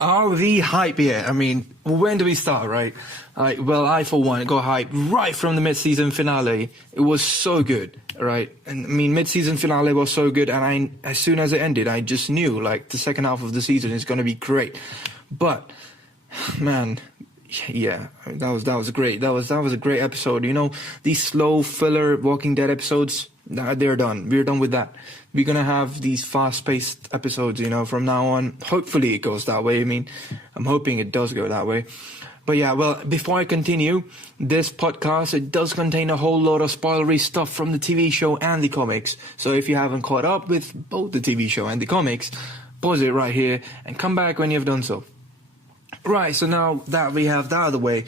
Oh, the hype, yeah. I mean, when do we start, right? Well, I, for one, got hyped right from the mid-season finale. It was so good, right? And I mean, mid-season finale was so good, and as soon as it ended, I just knew, like, the second half of the season is going to be great. But, man, yeah, that was great. That was a great episode. You know, these slow filler Walking Dead episodes, they're done. We're done with that. We're gonna have these fast-paced episodes, you know, from now on. Hopefully it goes that way. I mean, I'm hoping it does go that way. But yeah, well, before I continue, this podcast, it does contain a whole lot of spoilery stuff from the TV show and the comics. So if you haven't caught up with both the TV show and the comics, pause it right here and come back when you've done so. Right, so now that we have that out of the way,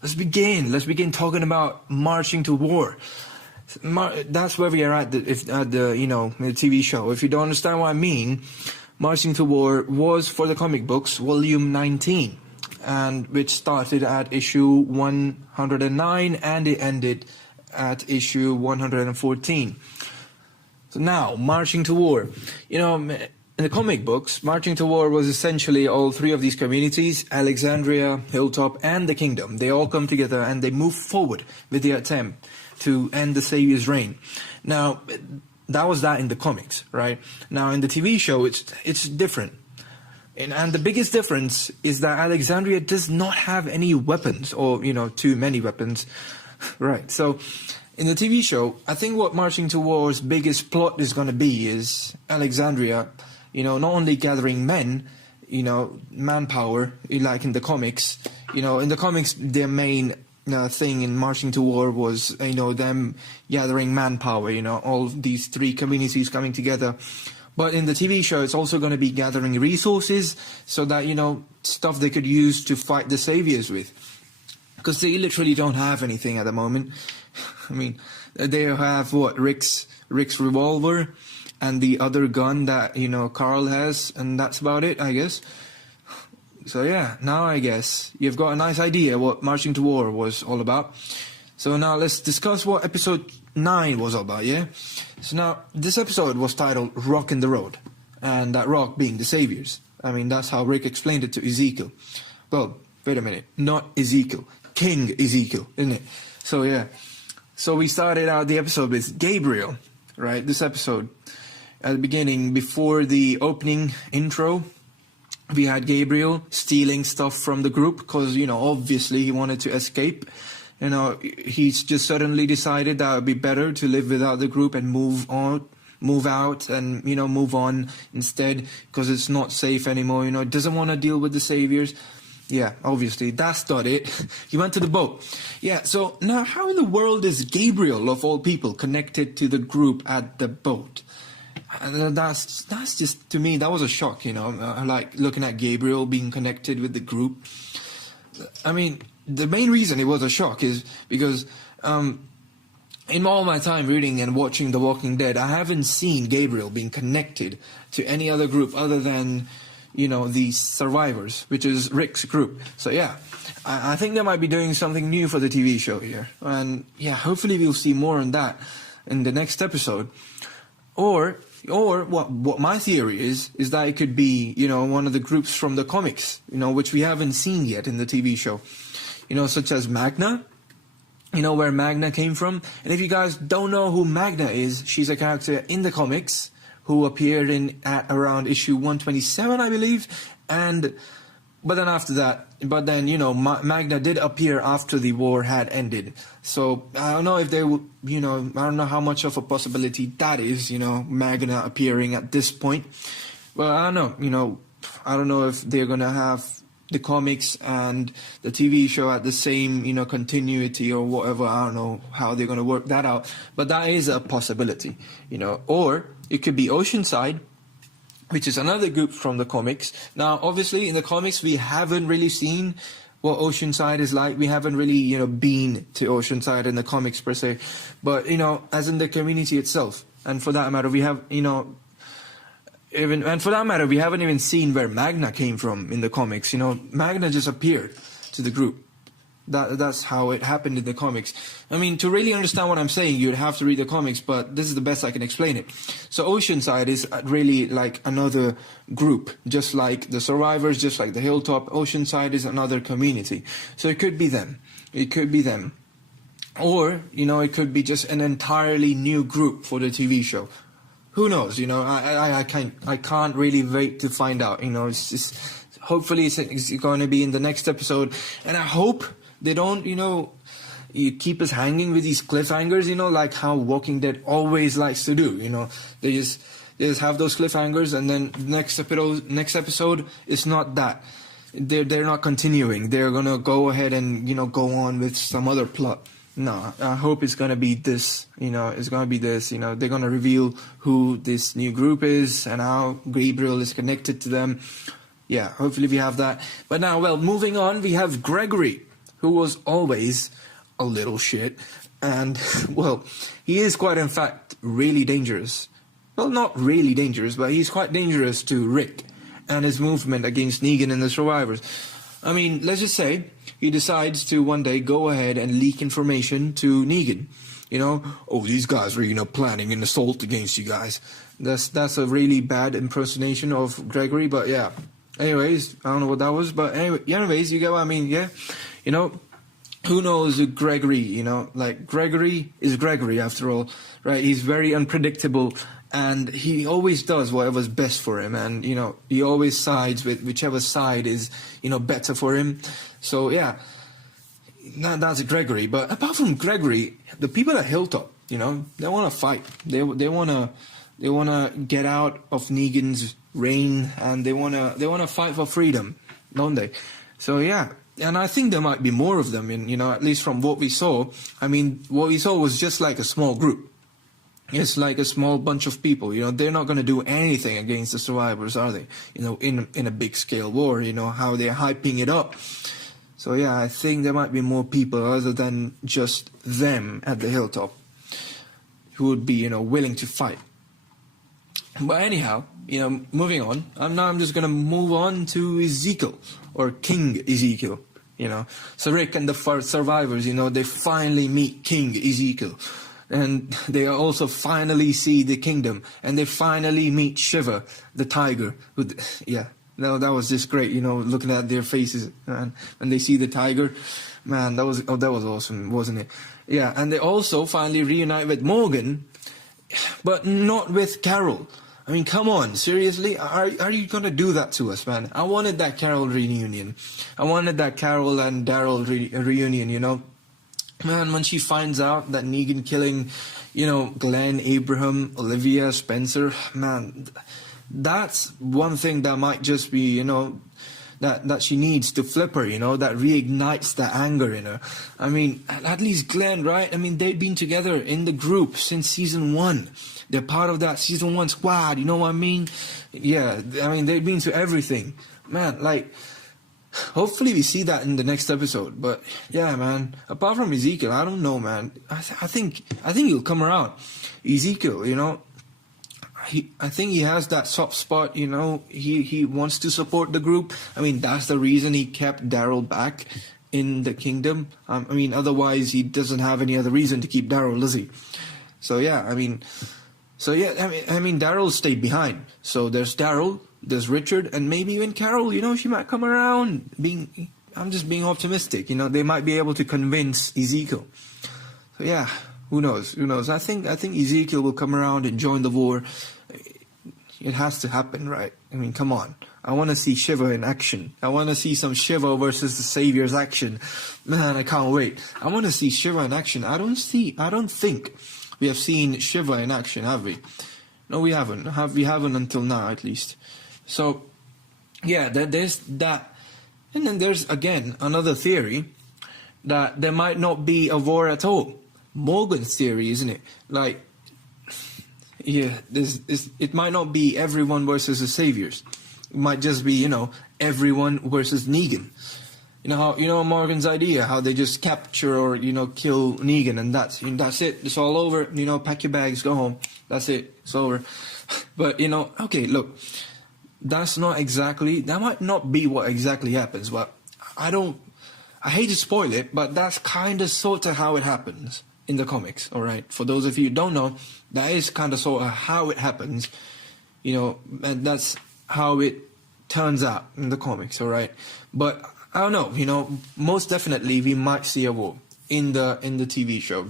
let's begin. Let's begin talking about marching to war. That's where we are at the TV show. If you don't understand what I mean, Marching to War was for the comic books, volume 19, and which started at issue 109 and it ended at issue 114. So now, Marching to War. You know, in the comic books, Marching to War was essentially all three of these communities, Alexandria, Hilltop, and the Kingdom. They all come together and they move forward with the attempt to end the Savior's reign. Now, that was that in the comics, right? Now, in the TV show, it's different. And the biggest difference is that Alexandria does not have any weapons, or, you know, too many weapons, right? So, in the TV show, I think what Marching to War's biggest plot is going to be is Alexandria, you know, not only gathering men, you know, manpower, like in the comics. You know, in the comics, their main thing in Marching to War was, you know, them gathering manpower, you know, all these three communities coming together. But in the TV show, it's also going to be gathering resources so that, you know, stuff they could use to fight the Saviors with. Because they literally don't have anything at the moment. I mean, they have, what, Rick's revolver and the other gun that, you know, Carl has, and that's about it, I guess. So yeah, now I guess you've got a nice idea what Marching to War was all about. So now let's discuss what episode 9 was all about, yeah? So now, this episode was titled Rockin the Road, and that rock being the Saviors. I mean, that's how Rick explained it to Ezekiel. Well, wait a minute, not Ezekiel, King Ezekiel, isn't it? So yeah, so we started out the episode with Gabriel, right? This episode, at the beginning, before the opening intro, we had Gabriel stealing stuff from the group because, you know, obviously he wanted to escape. You know, he's just suddenly decided that it would be better to live without the group and move out and, you know, move on instead because it's not safe anymore. You know, doesn't want to deal with the Saviors. Yeah, obviously, that's not it. He went to the boat. Yeah, so now how in the world is Gabriel, of all people, connected to the group at the boat? And that's just, to me, that was a shock, you know, like looking at Gabriel being connected with the group. I mean, the main reason it was a shock is because in all my time reading and watching The Walking Dead, I haven't seen Gabriel being connected to any other group other than, you know, the Survivors, which is Rick's group. So yeah, I think they might be doing something new for the TV show here. And yeah, hopefully we'll see more on that in the next episode. Or what my theory is that it could be, you know, one of the groups from the comics, you know, which we haven't seen yet in the TV show. You know, such as Magna, you know, where Magna came from. And if you guys don't know who Magna is, she's a character in the comics who appeared at around issue 127, I believe. But then, you know, Magna did appear after the war had ended. So I don't know if they would, you know, I don't know how much of a possibility that is, you know, Magna appearing at this point. Well, I don't know, you know, I don't know if they're going to have the comics and the TV show at the same, you know, continuity or whatever. I don't know how they're going to work that out. But that is a possibility, you know. Or it could be Oceanside, which is another group from the comics. Now, obviously, in the comics, we haven't really seen what Oceanside is like. We haven't really, you know, been to Oceanside in the comics per se. But, you know, as in the community itself. And for that matter, we have, you know, we haven't even seen where Magna came from in the comics. You know, Magna just appeared to the group. That's how it happened in the comics. I mean, to really understand what I'm saying, you'd have to read the comics, but this is the best I can explain it. So Oceanside is really like another group, just like the Survivors, just like the Hilltop. Oceanside is another community. So it could be them. It could be them. Or, you know, it could be just an entirely new group for the TV show. Who knows? You know, I can't really wait to find out. You know, it's just, hopefully it's going to be in the next episode, and I hope they don't, you know, you keep us hanging with these cliffhangers, you know, like how Walking Dead always likes to do. You know, they just have those cliffhangers, and then next episode is not that. They're not continuing. They're gonna go ahead and, you know, go on with some other plot. No, I hope it's gonna be this. You know, it's gonna be this. You know, they're gonna reveal who this new group is and how Gabriel is connected to them. Yeah, hopefully we have that. But now, well, moving on, we have Gregory, who was always a little shit. And, well, he is quite, in fact, really dangerous. Well, not really dangerous, but he's quite dangerous to Rick and his movement against Negan and the Survivors. I mean, let's just say he decides to one day go ahead and leak information to Negan. You know, oh, these guys were, you know, planning an assault against you guys. That's a really bad impersonation of Gregory, but yeah. Anyways, I don't know what that was, but anyways, you get what I mean, yeah? You know, who knows Gregory, you know? Like, Gregory is Gregory, after all, right? He's very unpredictable, and he always does whatever's best for him, and, you know, he always sides with whichever side is, you know, better for him. So, yeah, that's Gregory. But apart from Gregory, the people at Hilltop, you know, they want to fight. They want to get out of Negan's reign, and they wanna fight for freedom, don't they? So yeah, and I think there might be more of them. You know, at least from what we saw. I mean, what we saw was just like a small group. It's like a small bunch of people. You know, they're not gonna do anything against the Survivors, are they? You know, in a big scale war. You know how they're hyping it up. So yeah, I think there might be more people other than just them at the Hilltop who would be, you know, willing to fight. But anyhow, you know, moving on. I'm just gonna move on to Ezekiel, or King Ezekiel. You know, so Rick and the Survivors, you know, they finally meet King Ezekiel, and they also finally see the kingdom, and they finally meet Shiva, the tiger. Yeah, no, that was just great. You know, looking at their faces, and when they see the tiger, man, that was awesome, wasn't it? Yeah, and they also finally reunite with Morgan, but not with Carol. I mean, come on, seriously? Are you going to do that to us, man? I wanted that Carol reunion. I wanted that Carol and Daryl reunion, you know? Man, when she finds out that Negan killing, you know, Glenn, Abraham, Olivia, Spencer, man, that's one thing that might just be, you know, that she needs to flip her, you know, that reignites the anger in her. I mean, at least Glenn, right? I mean, they've been together in the group since season 1. They're part of that season 1 squad, you know what I mean? Yeah, I mean, they've been to everything. Man, like, hopefully we see that in the next episode. But, yeah, man, apart from Ezekiel, I don't know, man. I think he'll come around. Ezekiel, you know, I think he has that soft spot, you know. He wants to support the group. I mean, that's the reason he kept Daryl back in the kingdom. I mean, otherwise he doesn't have any other reason to keep Daryl, does he? So yeah, I mean, Daryl stayed behind. So there's Daryl, there's Richard, and maybe even Carol. You know, she might come around. I'm just being optimistic. You know, they might be able to convince Ezekiel. So yeah. Who knows? Who knows? I think Ezekiel will come around and join the war. It has to happen, right? I mean, come on. I want to see Shiva in action. I want to see some Shiva versus the Saviors action. Man, I can't wait. I want to see Shiva in action. I don't think we have seen Shiva in action, have we? No, we haven't. We haven't until now, at least. So, yeah, there's that. And then there's, again, another theory that there might not be a war at all. Morgan's theory, isn't it? Like, yeah, it might not be everyone versus the Saviors. It might just be, you know, everyone versus Negan. You know Morgan's idea, how they just capture or, you know, kill Negan, and that's it. It's all over. You know, pack your bags, go home. That's it. It's over. But, you know, okay, look, that might not be what exactly happens, but I don't I hate to spoil it, but that's kind of sort of how it happens in the comics, all right? For those of you who don't know, that is kind of sort of how it happens, and that's how it turns out in the comics, all right? But I don't know, most definitely we might see a war in the TV show.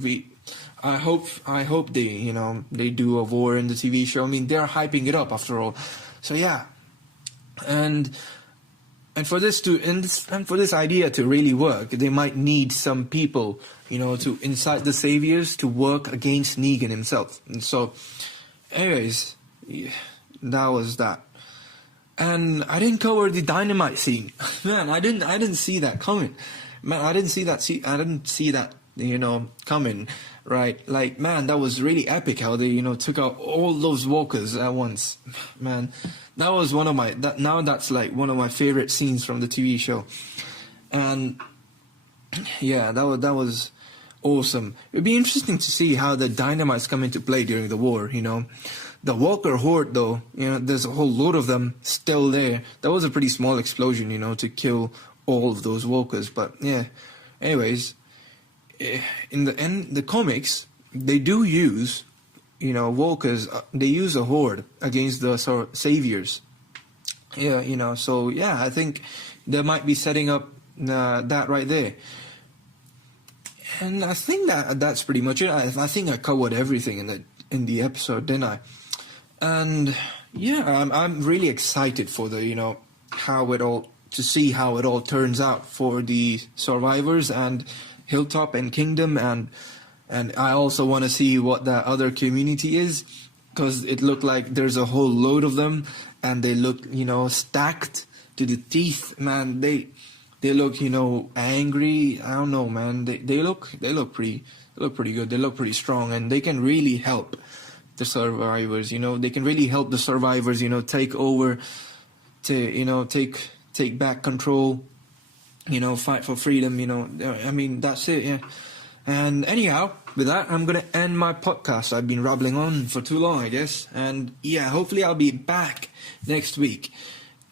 I hope they, they do a war in the TV show. I mean, they're hyping it up after all. So yeah. And for this idea to really work, they might need some people, to incite the Saviors to work against Negan himself. And so, anyways, that was that. And I didn't cover the dynamite scene. Man, I didn't see that coming. Man, I didn't see that, coming. Right? Like, man, that was really epic how they, took out all those walkers at once. Man, that was that's like one of my favorite scenes from the TV show. And yeah, that was awesome. It'd be interesting to see how the dynamites come into play during the war, The Walker Horde, though, there's a whole load of them still there. That was a pretty small explosion, to kill all of those walkers. But yeah, anyways, in the comics, they do use, walkers. They use a horde against the Saviors. Yeah, so yeah, I think they might be setting up that right there. And I think that's pretty much it. I think I covered everything in the episode, didn't I? And yeah, I'm really excited for the to see how it all turns out for the survivors and Hilltop and Kingdom, and I also want to see what that other community is, because it looked like there's a whole load of them, and they look stacked to the teeth. Man, they look angry. I don't know, man. They look pretty good. They look pretty strong, and they can really help the survivors. They can really help the survivors. Take over, to take back control. Fight for freedom. I mean, that's it. Yeah. And anyhow, with that, I'm gonna end my podcast. I've been rambling on for too long, I guess. And yeah, hopefully I'll be back next week,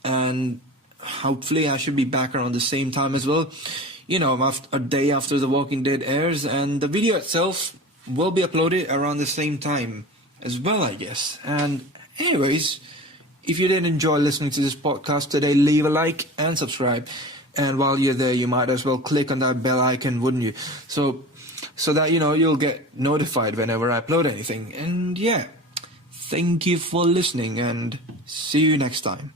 and hopefully I should be back around the same time as well. A day after The Walking Dead airs, and the video itself will be uploaded around the same time as well, I guess. And anyways, if you did enjoy listening to this podcast today, leave a like and subscribe. And while you're there, you might as well click on that bell icon, wouldn't you? So that, you'll get notified whenever I upload anything. And yeah, thank you for listening, and see you next time.